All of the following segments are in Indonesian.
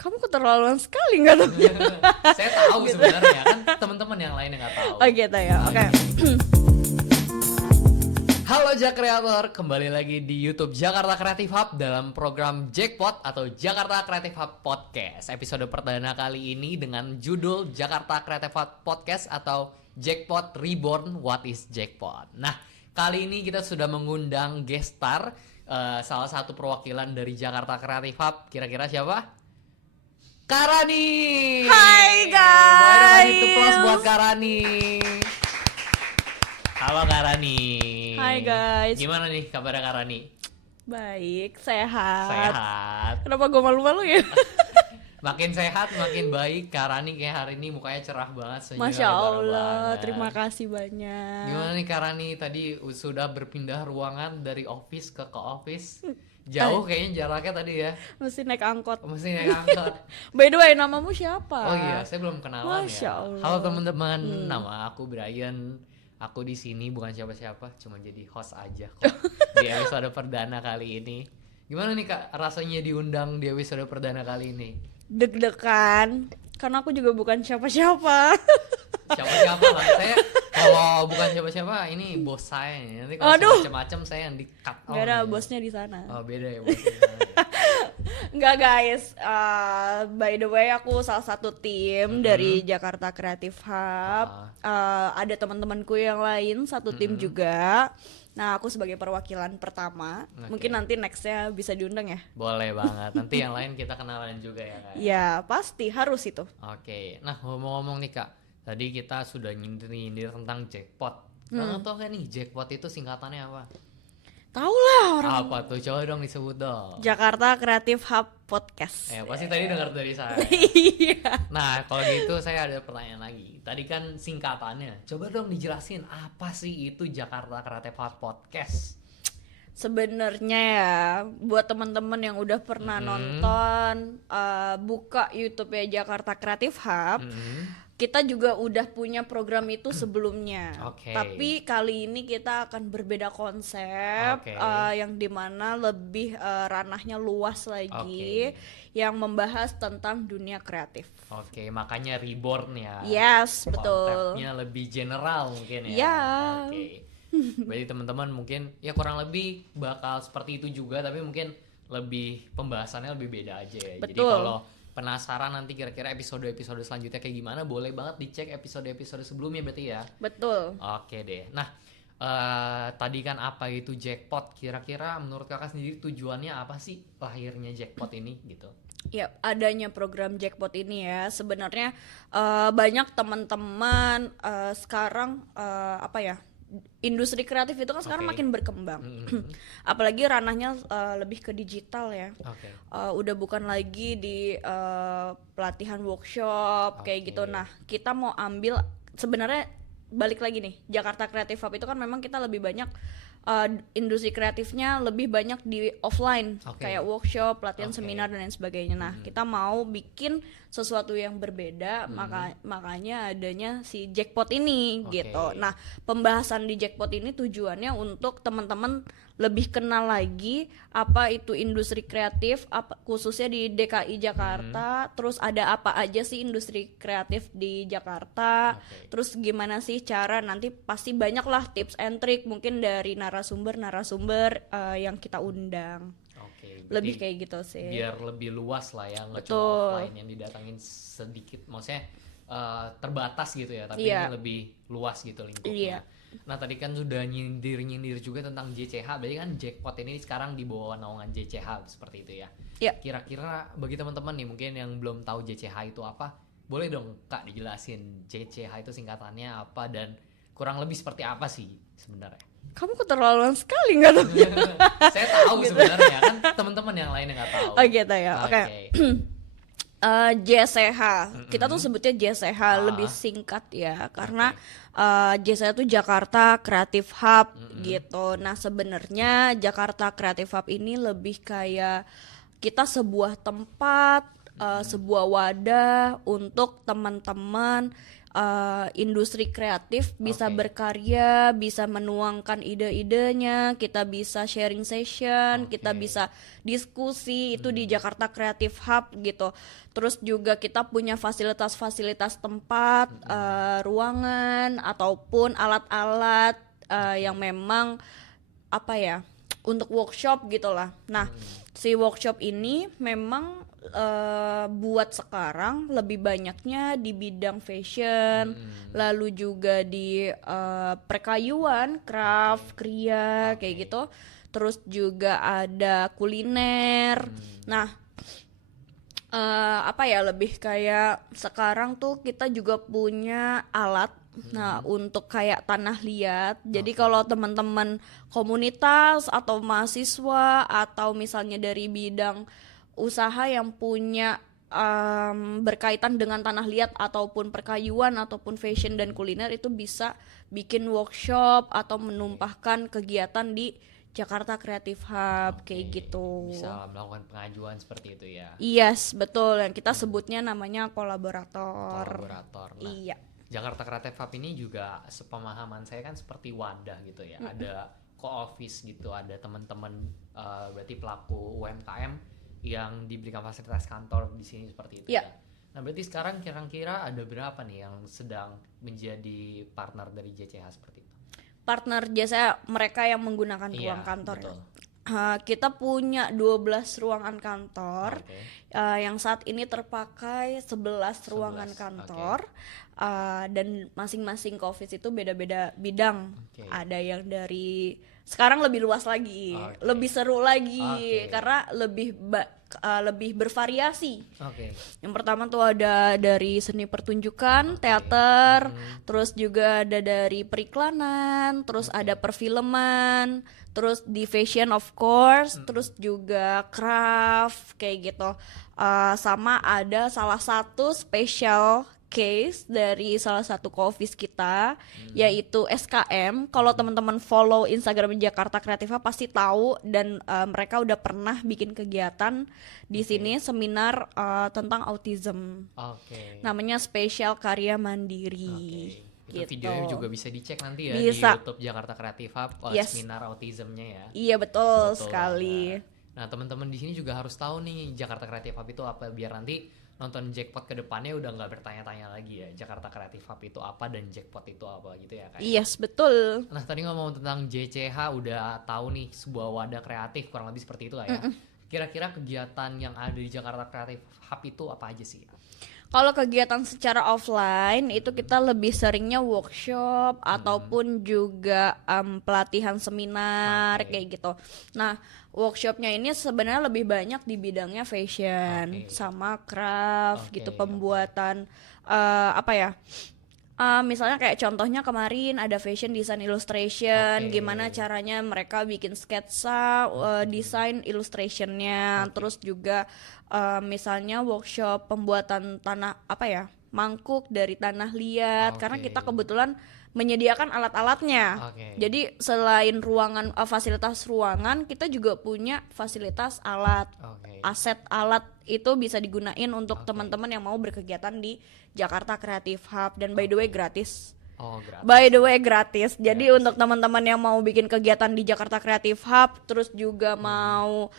Kamu keterlaluan sekali nggak tahu. Saya tahu sebenarnya, kan teman-teman yang lain yang nggak tahu. Oh gitu ya, oke. Halo Jak Kreator, kembali lagi di YouTube Jakarta Creative Hub dalam program Jackpot atau Jakarta Creative Hub Podcast. Episode perdana kali ini dengan judul Jakarta Creative Hub Podcast atau Jackpot Reborn, What is Jackpot? Nah, kali ini kita sudah mengundang guest star, salah satu perwakilan dari Jakarta Creative Hub. Kira-kira siapa? Karani. Hai guys. Boleh dong kasih plus buat Karani. Halo Karani. Hai guys. Gimana nih kabarnya Karani? Baik, sehat. Sehat. Kenapa gue malu-malu ya? Makin sehat, makin baik. Karani kayak hari ini mukanya cerah banget. Masya Allah, terima kasih banyak. Gimana nih Karani? Tadi sudah berpindah ruangan dari office ke office. Jauh kayaknya jaraknya tadi ya. Mesti naik angkot. Mesti naik angkot. By the way, namamu siapa? Oh iya, saya belum kenalan Masya ya. Allah. Halo teman-teman, nama aku Brian. Aku di sini bukan siapa-siapa, cuma jadi host aja kok di episode perdana kali ini. Gimana nih Kak, rasanya diundang di episode perdana kali ini? Deg-degan, karena aku juga bukan siapa-siapa. Siapa-siapa lah, saya kalau bukan siapa-siapa ini bos saya nih. Nanti kalau macam-macam saya yang di-cut. Gak ada bosnya di sana. Oh beda ya bosnya. Enggak guys, by the way aku salah satu tim dari Jakarta Creative Hub. Ada teman-temanku yang lain satu tim juga. Nah aku sebagai perwakilan pertama. Mungkin nanti nextnya bisa diundang ya. Boleh banget, nanti yang lain kita kenalan juga ya Kak. Ya pasti harus itu. Oke, nah ngomong-ngomong nih Kak, tadi kita sudah nyindir tentang jackpot. Kamu tau gak nih jackpot itu singkatannya apa? Tahu lah orang. Apa tuh? Coba dong disebut dong. Jakarta Creative Hub Podcast. Pasti tadi dengar dari saya. Iya. Nah, kalau gitu saya ada pertanyaan lagi. Tadi kan singkatannya. Coba dong dijelasin apa sih itu Jakarta Creative Hub Podcast? Sebenarnya ya, buat teman-teman yang udah pernah nonton, buka YouTube ya Jakarta Creative Hub. Kita juga udah punya program itu sebelumnya. Tapi kali ini kita akan berbeda konsep, yang dimana lebih ranahnya luas lagi, yang membahas tentang dunia kreatif. Makanya reborn ya. Yes, betul. Konsepnya lebih general mungkin ya. Ya. Berarti teman-teman mungkin ya kurang lebih bakal seperti itu juga, tapi mungkin lebih pembahasannya lebih beda aja ya. Jadi kalau penasaran nanti kira-kira episode-episode selanjutnya kayak gimana, boleh banget dicek episode-episode sebelumnya berarti ya. Betul. Oke deh. Nah, tadi kan apa itu jackpot? Kira-kira menurut kakak sendiri tujuannya apa sih lahirnya jackpot ini gitu? Ya, adanya program jackpot ini ya sebenarnya banyak teman-teman sekarang industri kreatif itu kan sekarang makin berkembang. Apalagi ranahnya lebih ke digital ya. Udah bukan lagi di pelatihan workshop kayak gitu. Nah, kita mau ambil sebenarnya balik lagi nih. Jakarta Creative Hub itu kan memang kita lebih banyak industri kreatifnya lebih banyak di offline, kayak workshop, pelatihan, seminar dan lain sebagainya. Nah, kita mau bikin sesuatu yang berbeda, makanya adanya si jackpot ini gitu. Nah, pembahasan di jackpot ini tujuannya untuk teman-teman lebih kenal lagi apa itu industri kreatif, khususnya di DKI Jakarta. Terus ada apa aja sih industri kreatif di Jakarta. Terus gimana sih cara, nanti pasti banyak lah tips and trick mungkin dari narasumber yang kita undang. Lebih kayak gitu sih. Biar lebih luas lah ya, nggak cuma offline yang didatangin sedikit, maksudnya terbatas gitu ya, tapi ini lebih luas gitu lingkupnya. Nah tadi kan sudah nyindir juga tentang JCH, berarti kan jackpot ini sekarang di bawah naungan JCH seperti itu ya. Kira-kira bagi teman-teman nih mungkin yang belum tahu JCH itu apa, boleh dong Kak dijelasin JCH itu singkatannya apa dan kurang lebih seperti apa sih sebenarnya? Kamu keterlaluan sekali nggak tahu. Saya tahu sebenarnya, kan teman-teman yang lain nggak tahu. Oh gitu ya. Oke. JCH, kita tuh sebutnya JCH lebih singkat ya, karena JCH itu Jakarta Creative Hub gitu. Nah sebenarnya Jakarta Creative Hub ini lebih kayak kita sebuah tempat sebuah wadah untuk teman-teman industri kreatif bisa berkarya, bisa menuangkan ide-idenya, kita bisa sharing session, kita bisa diskusi itu di Jakarta Creative Hub gitu. Terus juga kita punya fasilitas-fasilitas tempat, ruangan ataupun alat-alat yang memang apa ya, untuk workshop gitulah. Nah, si workshop ini memang buat sekarang lebih banyaknya di bidang fashion, lalu juga di perkayuan, craft, kriya kayak gitu. Terus juga ada kuliner. Nah, apa ya, lebih kayak sekarang tuh kita juga punya alat. Nah, untuk kayak tanah liat. Jadi kalau teman-teman komunitas atau mahasiswa atau misalnya dari bidang usaha yang punya berkaitan dengan tanah liat ataupun perkayuan ataupun fashion dan kuliner, itu bisa bikin workshop atau menumpahkan kegiatan di Jakarta Creative Hub kayak gitu. Bisa melakukan pengajuan seperti itu ya. Yes, betul. Yang kita sebutnya namanya kolaborator. Nah, iya. Jakarta Creative Hub ini juga sepemahaman saya kan seperti wadah gitu ya. Ada co-office gitu, ada teman-teman berarti pelaku UMKM yang diberikan fasilitas kantor di sini seperti itu ya. Nah, berarti sekarang kira-kira ada berapa nih yang sedang menjadi partner dari JCH seperti itu? Partner jasa mereka yang menggunakan ruang kantor ya. Kita punya 12 ruangan kantor. Yang saat ini terpakai 11 ruangan kantor. Dan masing-masing office itu beda-beda bidang. Ada yang dari sekarang lebih luas lagi, lebih seru lagi karena lebih bervariasi. Yang pertama tuh ada dari seni pertunjukan, teater, terus juga ada dari periklanan, terus ada perfilman, terus di fashion of course, terus juga craft kayak gitu. Sama ada salah satu special case dari salah satu co-office kita, yaitu SKM. Kalau teman-teman follow Instagram Jakarta Creative Hub pasti tahu, dan mereka udah pernah bikin kegiatan di sini, seminar tentang autism. Namanya Spesial Karya Mandiri. Itu videonya juga bisa dicek nanti ya di bisa. YouTube Jakarta Creative Hub, seminar autismnya ya. Iya betul sekali. Nah, teman-teman di sini juga harus tahu nih Jakarta Creative Hub itu apa, biar nanti nonton Jackpot ke depannya udah nggak bertanya-tanya lagi ya Jakarta Creative Hub itu apa dan Jackpot itu apa gitu ya kan? Yes, betul. Nah, tadi ngomong tentang JCH udah tahu nih sebuah wadah kreatif kurang lebih seperti itu lah ya. Kira-kira kegiatan yang ada di Jakarta Creative Hub itu apa aja sih? Kalau kegiatan secara offline itu kita lebih seringnya workshop ataupun juga pelatihan seminar kayak gitu. Nah, workshopnya ini sebenarnya lebih banyak di bidangnya fashion sama craft gitu, pembuatan apa ya? Misalnya kayak contohnya kemarin ada fashion design illustration, gimana caranya mereka bikin sketsa, desain illustrationnya, terus juga misalnya workshop pembuatan tanah apa ya, mangkuk dari tanah liat, karena kita kebetulan menyediakan alat-alatnya. Jadi selain ruangan, fasilitas ruangan, kita juga punya fasilitas alat, aset alat itu bisa digunain untuk teman-teman yang mau berkegiatan di Jakarta Creative Hub, dan by the way gratis. By the way gratis. Jadi untuk teman-teman yang mau bikin kegiatan di Jakarta Creative Hub, terus juga mau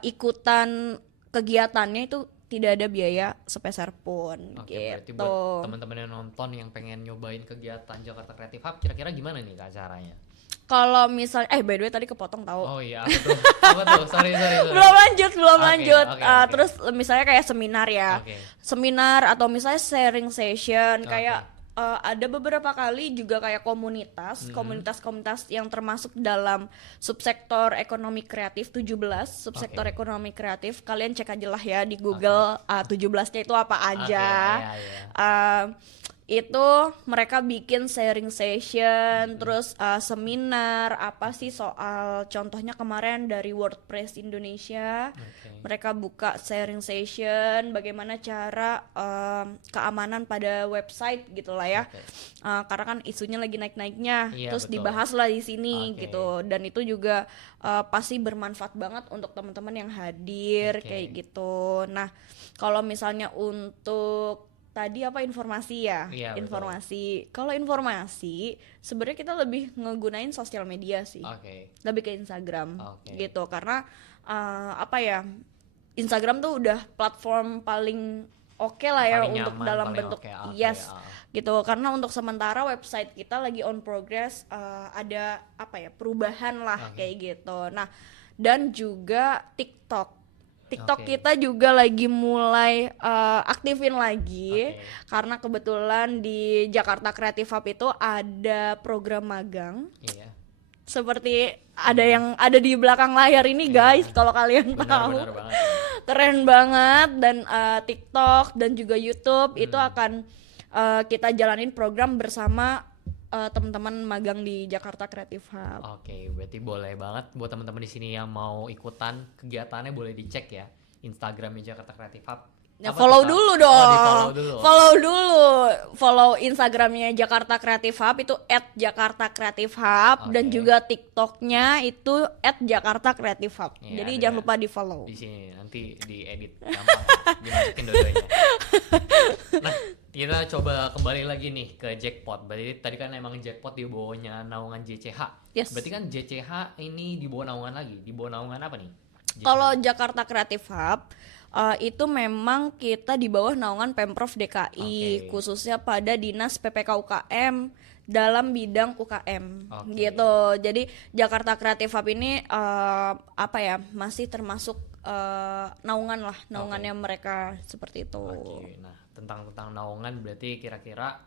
ikutan kegiatannya, itu tidak ada biaya sepeser pun. Berarti buat teman-teman yang nonton yang pengen nyobain kegiatan Jakarta Creative Hub, kira-kira gimana nih Kak caranya? Kalau misalnya, by the way tadi kepotong tahu. Oh iya, apa tuh? Sorry. Belum lanjut. Terus misalnya kayak seminar ya, seminar atau misalnya sharing session, kayak ada beberapa kali juga kayak komunitas yang termasuk dalam subsektor ekonomi kreatif 17, subsektor ekonomi kreatif. Kalian cek aja lah ya di Google 17-nya itu apa aja. itu mereka bikin sharing session, terus seminar apa sih soal, contohnya kemarin dari WordPress Indonesia, mereka buka sharing session bagaimana cara keamanan pada website gitulah ya. Karena kan isunya lagi naik-naiknya, terus betul. dibahas lah di sini gitu, dan itu juga pasti bermanfaat banget untuk teman-teman yang hadir kayak gitu. Nah, kalau misalnya untuk tadi apa, informasi ya? Iya, informasi. Kalau informasi sebenarnya kita lebih ngegunain sosial media sih. Lebih ke Instagram gitu, karena apa ya? Instagram tuh udah platform paling oke lah ya Paling untuk nyaman, dalam paling bentuk oke. gitu. Karena untuk sementara website kita lagi on progress, ada apa ya, perubahan lah kayak gitu. Nah, dan juga TikTok kita juga lagi mulai aktifin lagi, karena kebetulan di Jakarta Creative Hub itu ada program magang. Seperti ada yang ada di belakang layar ini guys, kalau kalian tahu. Benar banget. Keren banget. Dan TikTok dan juga YouTube itu akan kita jalanin program bersama teman-teman magang di Jakarta Creative Hub. Berarti boleh banget buat teman-teman di sini yang mau ikutan kegiatannya, boleh dicek ya Instagramnya Jakarta Creative Hub. Ya, follow dulu dong. Follow dulu. Follow Instagramnya Jakarta Creative Hub itu @jakarta_creative_hub, dan juga TikToknya itu @jakarta creative hub. Jadi jangan lupa di follow. Di sini nanti diedit gampang, dimasukin dua-duanya. Nah, kita coba kembali lagi nih ke Jackpot. Berarti tadi kan emang Jackpot di bawahnya naungan JCH. Berarti kan JCH ini di bawah naungan lagi. Di bawah naungan apa nih? Kalau Jakarta Creative Hub itu memang kita di bawah naungan Pemprov DKI, khususnya pada Dinas PPK UKM dalam bidang UKM gitu. Jadi Jakarta Creative Hub ini apa ya, masih termasuk naungannya mereka seperti itu. Nah, tentang naungan berarti kira-kira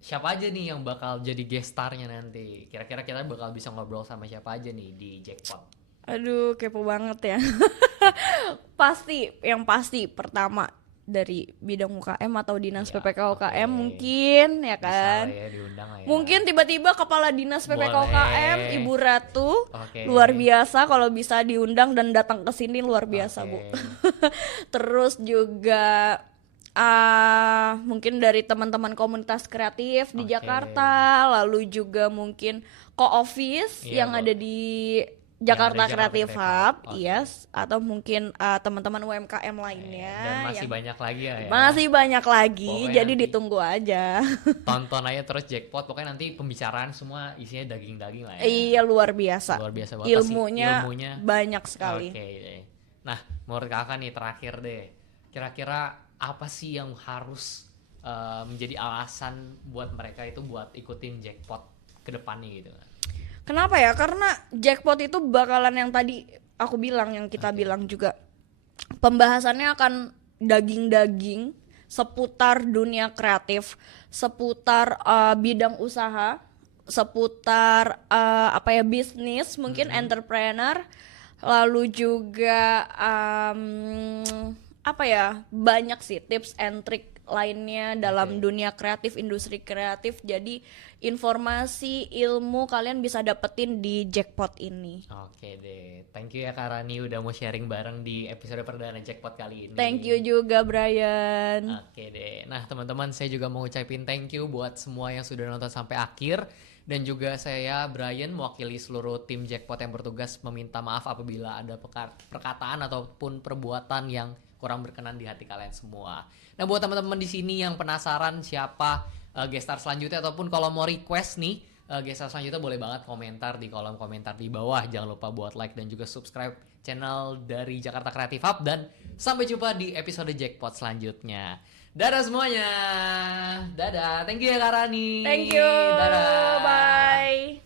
siapa aja nih yang bakal jadi guest star-nya nanti? Kira-kira kita bakal bisa ngobrol sama siapa aja nih di Jackpot? Aduh, kepo banget ya. Yang pasti pertama dari bidang UKM atau Dinas PPK UKM mungkin ya kan. Bisa ya, diundang lah ya. Mungkin tiba-tiba Kepala Dinas PPK UKM Ibu Ratu. Luar biasa kalau bisa diundang dan datang ke sini, luar biasa Bu. Terus juga mungkin dari teman-teman komunitas kreatif di Jakarta, lalu juga mungkin co-office yang ada di Jakarta Creative Hub, atau mungkin teman-teman UMKM lainnya. Dan masih banyak lagi ya. Masih banyak lagi, pokoknya jadi ditunggu aja. Tonton aja terus Jackpot, pokoknya nanti pembicaraan semua isinya daging-daging lah ya. Iya, luar biasa. Luar biasa banget. Ilmunya banyak sekali. Nah, menurut kakak nih terakhir deh, kira-kira apa sih yang harus menjadi alasan buat mereka itu buat ikutin Jackpot ke depannya gitu? Kenapa ya? Karena Jackpot itu bakalan yang tadi aku bilang, yang kita bilang juga, pembahasannya akan daging-daging seputar dunia kreatif, seputar bidang usaha, seputar bisnis, mungkin entrepreneur, lalu juga banyak sih tips and trick lainnya dalam dunia kreatif, industri kreatif. Jadi informasi, ilmu kalian bisa dapetin di Jackpot ini. Oke deh, thank you ya Kak Rani udah mau sharing bareng di episode perdana Jackpot kali ini. Thank you juga Brian. Oke deh, nah teman-teman, saya juga mau ucapin thank you buat semua yang sudah nonton sampai akhir. Dan juga saya Brian mewakili seluruh tim Jackpot yang bertugas meminta maaf apabila ada perkataan ataupun perbuatan yang kurang berkenan di hati kalian semua. Nah, buat teman-teman di sini yang penasaran siapa guest star selanjutnya, ataupun kalau mau request nih guest star selanjutnya, boleh banget komentar di kolom komentar di bawah. Jangan lupa buat like dan juga subscribe channel dari Jakarta Creative Hub, dan sampai jumpa di episode Jackpot selanjutnya. Dadah semuanya. Dadah. Thank you ya Kak Rani. Thank you. Dadah. Bye.